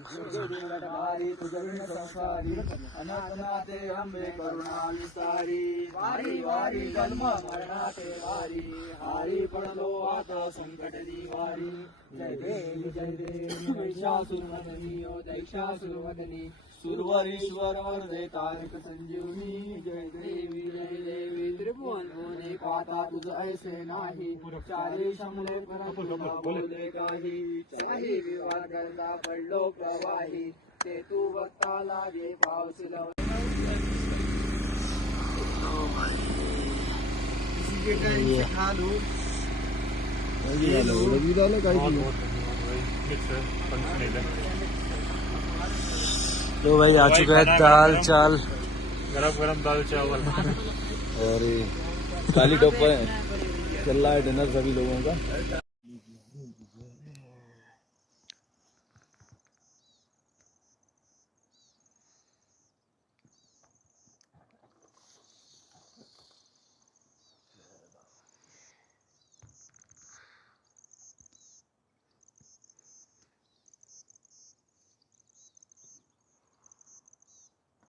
भारी तुझविण संसारी अनाथनाथे अंबे करुणा विस्तारी वारी वारी जन्म मरणाचे वारी हारी पडलो आता संकट दिवारी जय देवी महिषासुरवदनी ओ दैक्षासुरवदनी सुरवरीश्वर वरदे तारक संजीवनी जय देवी त्रिभुवन होने पाता तुझ ऐसे नाही चारी शमले परत बोले काही चाही विवाद करता पडलो प्रवाही ते तू बघता लागे पाऊस तो भाई आ चुका है दाल चाल, गरम गरम दाल चावल और काली टॉप पर चल रहा है डिनर सभी लोगों का।